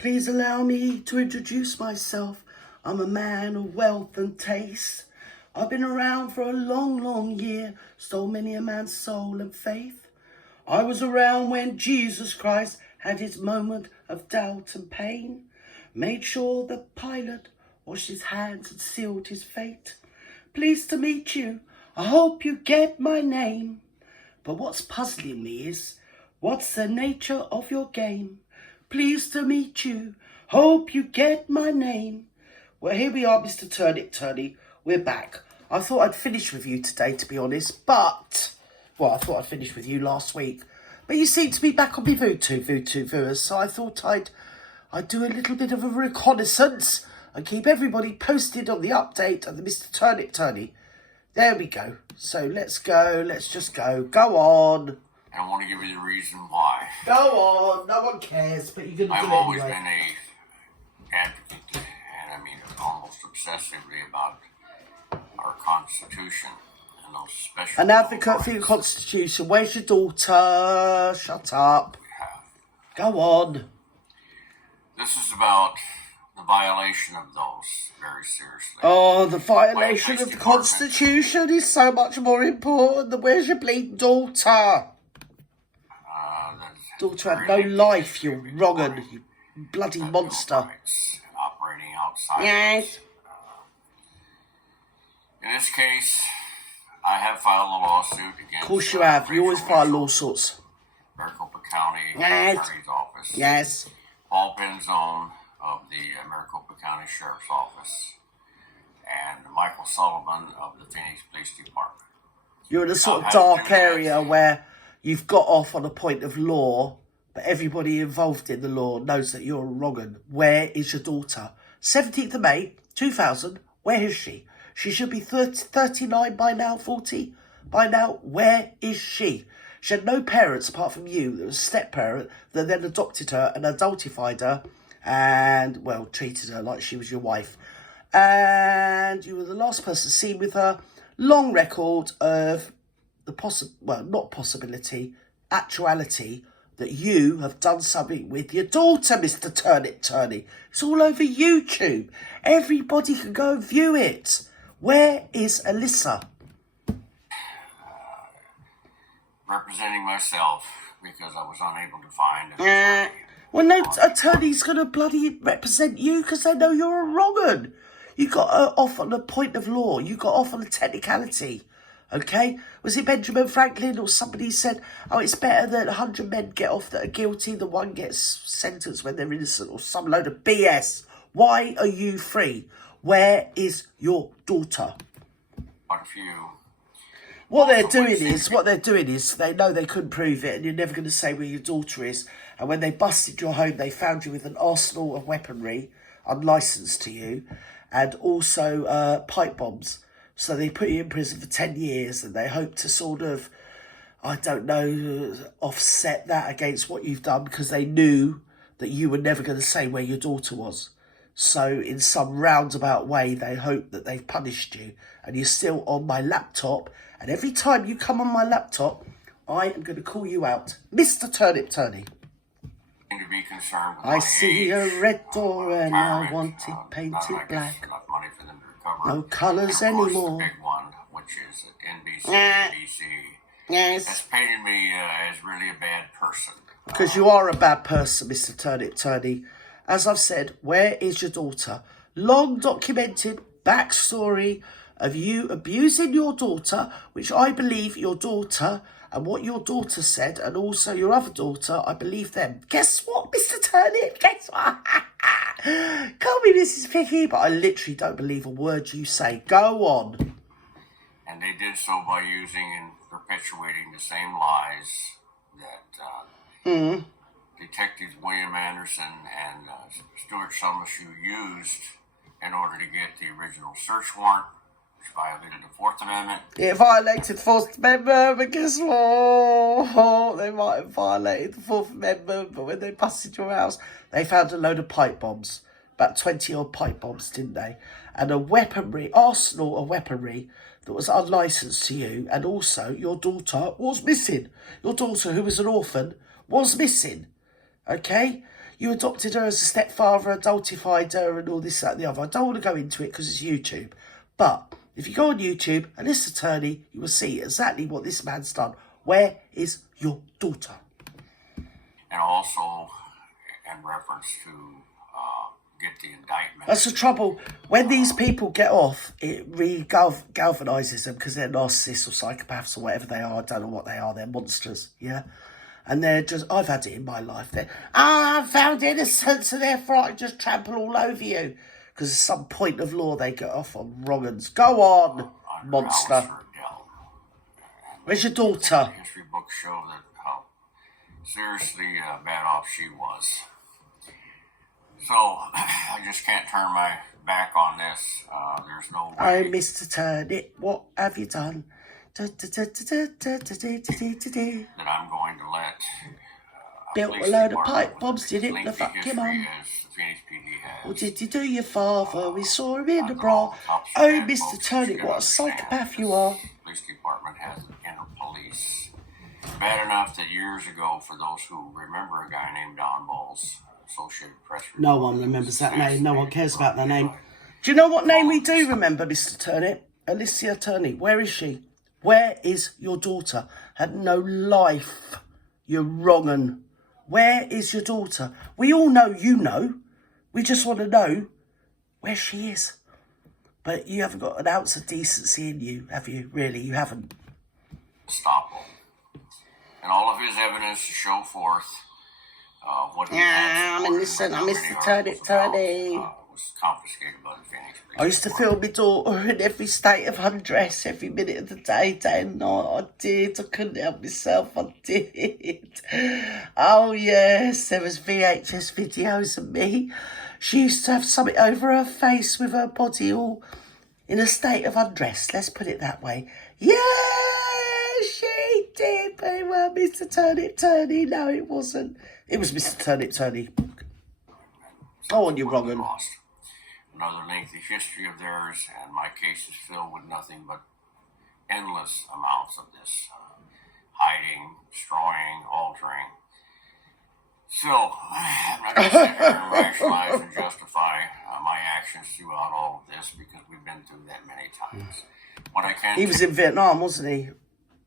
Please allow me to introduce myself. I'm a man of wealth and taste. I've been around for a long year, stole many a man's soul and faith. I was around when Jesus Christ had his moment of doubt and pain. Made sure the pilot washed his hands and sealed his fate. Pleased to meet you, I hope you get my name. But what's puzzling me is, what's the nature of your game? Pleased to meet you, hope you get my name. Well, here we are, Mr. Turney. We're back. I thought I'd finish with you today, to be honest, but... Well, I thought I'd finish with you last week. But you seem to be back on my Vutu viewers, so I thought I'd do a little bit of a reconnaissance and keep everybody posted on the update of the Mr. Turney. There we go. So let's go. Let's just go. Go on. I want to give you the reason why. Go on. No one cares, but you're going to do it anyway. I've always been an advocate, and I mean almost obsessively about our Constitution and those special... An advocate for your Constitution. Where's your daughter? Shut up. We have. Go on. This is about the violation of those, very seriously. Oh, the violation of the Constitution is so much more important than where's your bleeding daughter? Daughter had no life, you wrong-un, you bloody monster. Operating outside. Yes. In this case, I have filed a lawsuit against... Of course you have. You always file lawsuits. Maricopa County Yes. Attorney's Office. Yes. Paul Benzone of the Maricopa County Sheriff's Office. And Michael Sullivan of the Phoenix Police Department. You're in a sort of dark area where you've got off on a point of law, but everybody involved in the law knows that you're a wrong-un. Where is your daughter? 17th of May, 2000. Where is she? She should be 39 by now, 40 by now. Where is she? She had no parents apart from you. There was a step-parent that then adopted her and adultified her and, well, treated her like she was your wife. And you were the last person seen with her. Long record of the actuality that you have done something with your daughter, Mr. Turney. It's all over YouTube. Everybody can go and view it. Where is Alyssa? Representing myself because I was unable to find an attorney. Well, no attorney's going to bloody represent you because they know you're a wrong-un. You got off on a point of law. You got off on a technicality. Okay? Was it Benjamin Franklin or somebody said, oh, it's better that 100 men get off that are guilty than one gets sentenced when they're innocent, or some load of BS. Why are you free? Where is your daughter? Quite a few. What they're doing is they know they couldn't prove it and you're never going to say where your daughter is. And when they busted your home, they found you with an arsenal of weaponry unlicensed to you and also pipe bombs. So they put you in prison for 10 years and they hope to sort of, I don't know, offset that against what you've done because they knew that you were never going to say where your daughter was. So in some roundabout way, they hope that they've punished you and you're still on my laptop. And every time you come on my laptop, I am going to call you out. Mr. Turney. To be concerned with I see age, a red door and I want it painted black. Enough money for them to recover. No colours and of course, anymore. The big one, which is NBC, ABC, Yes. has painted me as really a bad person. Because you are a bad person, Mr. Turney. As I've said, where is your daughter? Long documented backstory of you abusing your daughter, which I believe your daughter and what your daughter said, and also your other daughter, I believe them. Guess what, Mr. Turnip? Guess what? Call me Mrs. Picky, but I literally don't believe a word you say. Go on. And they did so by using and perpetuating the same lies that Detectives William Anderson and Stuart Summershoe used in order to get the original search warrant, which violated the Fourth Amendment. It violated the Fourth Amendment, but guess what? They might have violated the Fourth Amendment, but when they busted your house, they found a load of pipe bombs. About 20 odd pipe bombs, didn't they? And a arsenal of weaponry that was unlicensed to you. And also, your daughter was missing. Your daughter, who was an orphan, was missing. Okay? You adopted her as a stepfather, adultified her and all this, that and the other. I don't want to go into it because it's YouTube. But if you go on YouTube and listen to Turney, you will see exactly what this man's done. Where is your daughter? And also, in reference to get the indictment. That's the trouble. When these people get off, it really galvanises them because they're narcissists or psychopaths or whatever they are. I don't know what they are. They're monsters, yeah? And they're just, I've had it in my life. I found innocence and therefore I just trample all over you. Because at some point of law they get off on wrong uns. Go on, monster. Where's your daughter? History books show that how seriously bad off she was. So, I just can't turn my back on this. There's no way. Oh, Mr. Turney, what have you done? That I'm going to let. Built a load of pipe bombs, did it? The fuck your mum. What did you do, your father? We saw him in the bra. Oh, Mr. Turney, what a psychopath you are. Police department has an inner police. Bad enough that years ago, for those who remember a guy named Don Balls, Associated Press. No one remembers that name. No one cares about that name. Do you know what name we do remember, Mr. Turney? Alicia Turney. Where is she? Where is your daughter? Had no life. You're wrong 'un. Where is your daughter? We all know you know. We just want to know where she is. But you haven't got an ounce of decency in you, have you? Really, you haven't. Stop him. And all of his evidence to show forth what he had. I'm innocent. I missed the Turney. Was confiscated by the Phoenix Police. I used to film my daughter in every state of undress, every minute of the day and night. I did. I couldn't help myself. I did. Oh, yes. There was VHS videos of me. She used to have something over her face with her body all in a state of undress. Let's put it that way. Yeah, she did. But it was Mr. Turney. No, it wasn't. It was Mr. Turney. Oh, and you're wrong. Another lengthy history of theirs, and my case is filled with nothing but endless amounts of this hiding, destroying, altering. So, I'm not going to sit here and rationalize and justify my actions throughout all of this because we've been through that many times. What I can He was in Vietnam, wasn't he?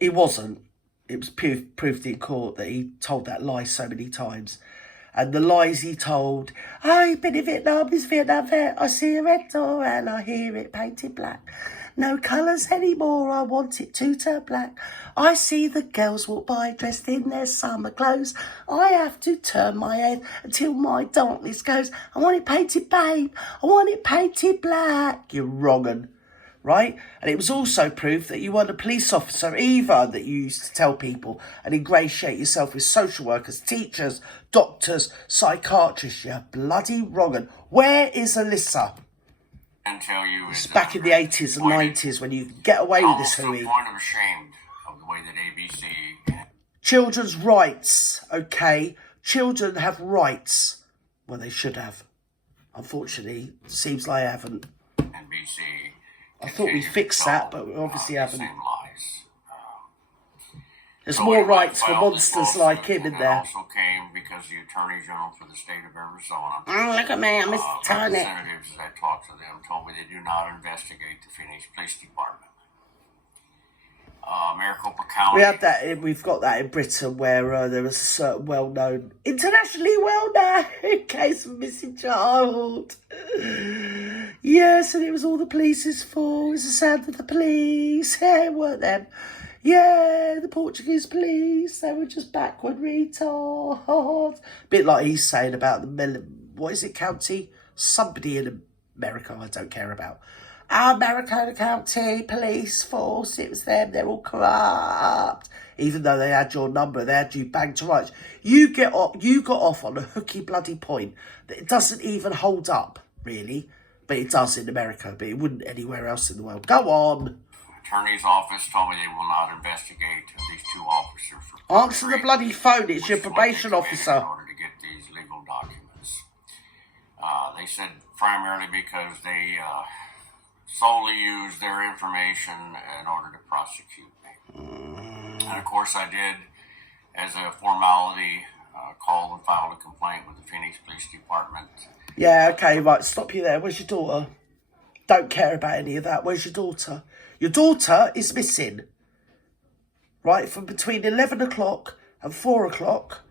He wasn't. It was proved in court that he told that lie so many times. And the lies he told, oh, you've been in Vietnam, this Vietnam vet, I see a red door and I hear it painted black. No colours anymore, I want it to turn black. I see the girls walk by dressed in their summer clothes. I have to turn my head until my darkness goes. I want it painted, babe, I want it painted black. You're wrong 'un. Right? And it was also proof that you weren't a police officer either, that you used to tell people and ingratiate yourself with social workers, teachers, doctors, psychiatrists. You're bloody wrong 'un. Where is Alyssa? can tell you It's back in the 80s and 90s when you could get away with this hooey. I'm point of ashamed of the way that ABC... Children's rights, okay? Children have rights. Well, they should have. Unfortunately, seems like I haven't. NBC... I thought we fixed that, but we obviously haven't. Same lies. There's more rights for monsters like him in there. Also came because the Attorney General for the state of Arizona. Oh, look at me, I'm Mr. Turney. Representatives, as I talked to them, told me they do not investigate the Phoenix Police Department. Maricopa County. We had that. We've got that in Britain where there was a certain well-known, internationally well-known case of missing child. Yes, and it was all the police's fault. It was the sound of the police. Yeah, it weren't them. Yeah, the Portuguese police. They were just backward retards. Bit like he's saying about the what is it, county? Somebody in America I don't care about. Our Maricopa County police force, it was them, they're all corrupt. Even though they had your number, they had you banged to rights. You got off on a hooky bloody point that it doesn't even hold up, really. But it does in America, but it wouldn't anywhere else in the world. Go on. Attorney's office told me they will not investigate these two officers. For answer the bloody phone, it's your probation officer. In order to get these legal documents. They said primarily because they... solely use their information in order to prosecute me. And of course I did, as a formality, called and filed a complaint with the Phoenix Police Department. Yeah, okay, right, stop you there. Where's your daughter? Don't care about any of that. Where's your daughter? Your daughter is missing, right, from between 11 o'clock and 4 o'clock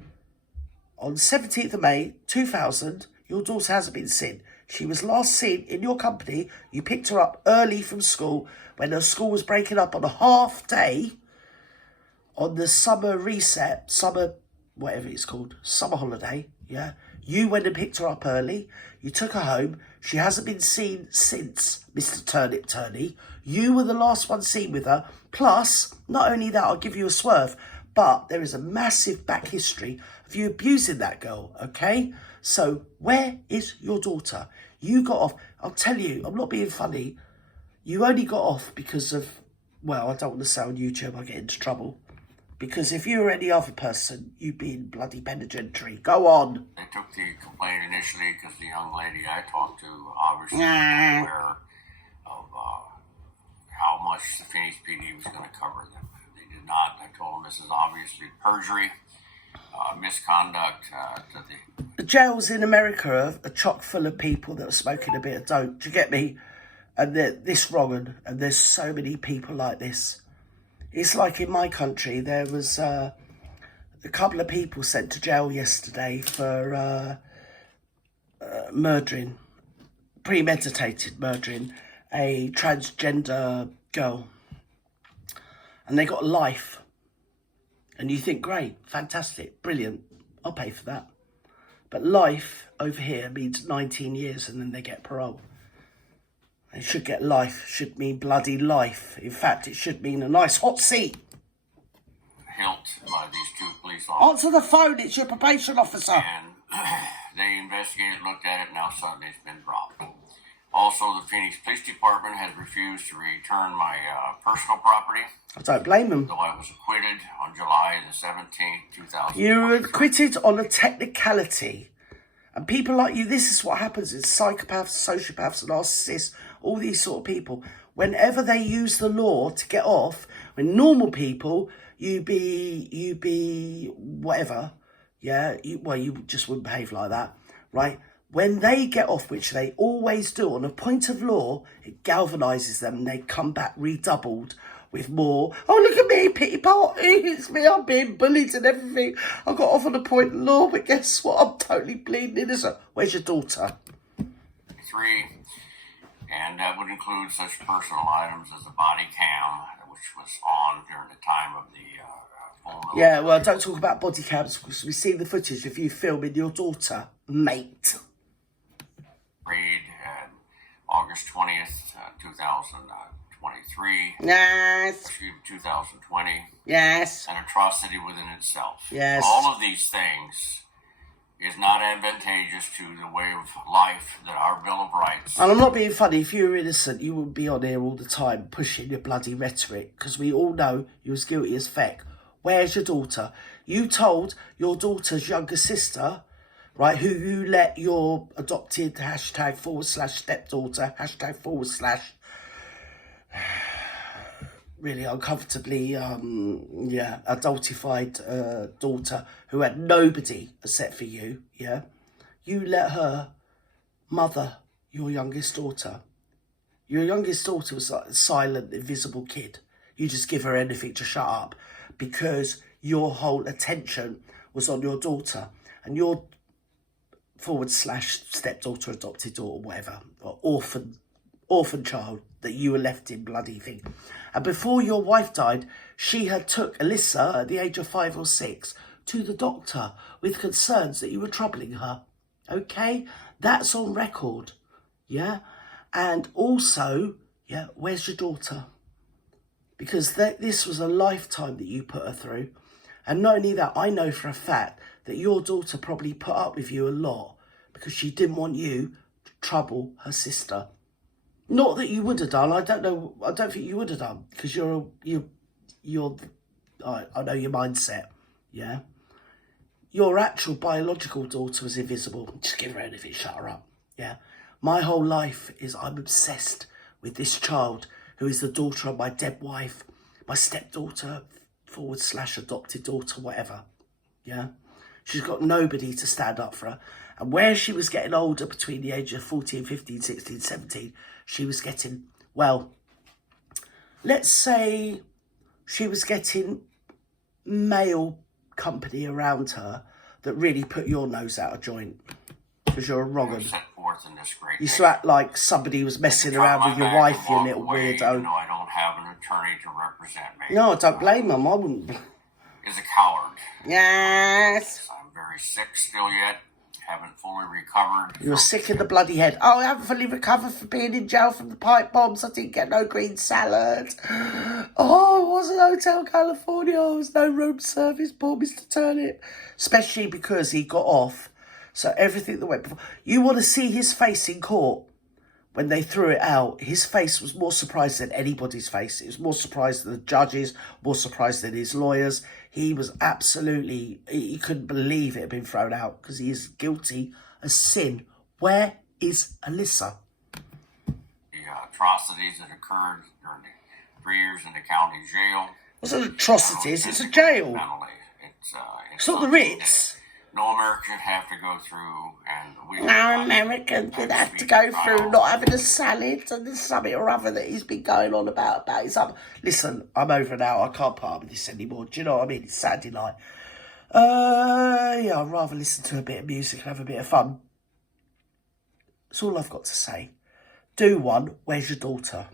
on 17th of May 2000. Your daughter hasn't been seen. She was last seen in your company. You picked her up early from school when her school was breaking up on a half day on the summer reset, summer, whatever it's called, summer holiday, yeah? You went and picked her up early. You took her home. She hasn't been seen since, Mr. Turney. You were the last one seen with her. Plus, not only that, I'll give you a swerve, but there is a massive back history of you abusing that girl, okay? So, where is your daughter? You got off. I'll tell you, I'm not being funny. You only got off because of, well, I don't want to say on YouTube, I'll get into trouble. Because if you were any other person, you'd be in bloody penitentiary. Go on. They took the complaint initially because the young lady I talked to obviously was aware of how much the Phoenix PD was going to cover them. They did not. I told them this is obviously perjury, misconduct. The jails in America are chock full of people that are smoking a bit of dope. Do you get me? And they're this wrong, and there's so many people like this. It's like in my country, there was a couple of people sent to jail yesterday for murdering, premeditated murdering, a transgender girl. And they got life. And you think, great, fantastic, brilliant, I'll pay for that. But life over here means 19 years and then they get parole. It should get life, should mean bloody life. In fact, it should mean a nice hot seat. Hilt by these two police officers. Answer the phone, it's your probation officer. And they investigated, looked at it, now suddenly it's been dropped. Also, the Phoenix Police Department has refused to return my personal property. I don't blame them. Though I was acquitted on July the 17th, 2000. You were acquitted on a technicality. And people like you, this is what happens. It's psychopaths, sociopaths, narcissists, all these sort of people. Whenever they use the law to get off, when normal people, you be whatever, yeah, you just wouldn't behave like that, right? When they get off, which they always do on a point of law, it galvanises them and they come back redoubled with more, oh, look at me, pity party, it's me, I'm being bullied and everything. I got off on a point of law, but guess what? I'm totally bleeding innocent. Where's your daughter? 3, and that would include such personal items as a body cam, which was on during the time of the phone. Yeah, well, don't talk about body cams because we've seen the footage of you filming your daughter, mate. Raid August 20th, 2023. Yes. 2020. Yes. An atrocity within itself. Yes. All of these things is not advantageous to the way of life that our Bill of Rights. And I'm not being funny. If you were innocent, you wouldn't be on here all the time pushing your bloody rhetoric because we all know you was guilty as feck. Where's your daughter? You told your daughter's younger sister, right, who you let your adopted #/stepdaughter, #/ really uncomfortably, adultified daughter who had nobody except for you, yeah? You let her mother your youngest daughter. Your youngest daughter was like a silent, invisible kid. You just give her anything to shut up because your whole attention was on your daughter. And your / stepdaughter, adopted daughter, whatever, or orphan child that you were left in bloody thing. And before your wife died, she had took Alyssa at the age of 5 or 6 to the doctor with concerns that you were troubling her. Okay? That's on record. Yeah? And also, yeah, where's your daughter? Because this was a lifetime that you put her through. And not only that, I know for a fact that your daughter probably put up with you a lot because she didn't want you to trouble her sister. Not that you would have done. I don't think you would have done because I know your mindset. Yeah. Your actual biological daughter was invisible. Just give her anything, shut her up. Yeah. My whole life is I'm obsessed with this child who is the daughter of my dead wife, my stepdaughter / adopted daughter, whatever. Yeah. She's got nobody to stand up for her. And where she was getting older, between the age of 14, 15, 16, 17, she was getting, well, let's say she was getting male company around her that really put your nose out of joint. Because you're a wrong 'un. Set forth in this great You used to act like somebody was messing around with your wife, you little weirdo. Even though I don't have an attorney to represent me. No, I don't blame him. I wouldn't. Is a coward. Yes. I'm very sick still yet. Haven't fully recovered. You're sick in the bloody head. Oh, I haven't fully recovered from being in jail from the pipe bombs. I didn't get no green salad. Oh, it was an Hotel California. There was no room service. Poor Mr. Turney. Especially because he got off. So everything that went before. You want to see his face in court when they threw it out. His face was more surprised than anybody's face. It was more surprised than the judges, more surprised than his lawyers. He was absolutely, he couldn't believe it had been thrown out because he is guilty of sin. Where is Alyssa? The atrocities that occurred during the 3 years in the county jail. What's an atrocities? It's a jail. It's not the Ritz. No American should have to go through, and no American should have to go through not having a salad, and there's something or other that he's been going on about his other. Listen, I'm over now. I can't put up with this anymore. Do you know what I mean? It's Saturday night. Yeah, I'd rather listen to a bit of music and have a bit of fun. That's all I've got to say. Do one. Where's your daughter?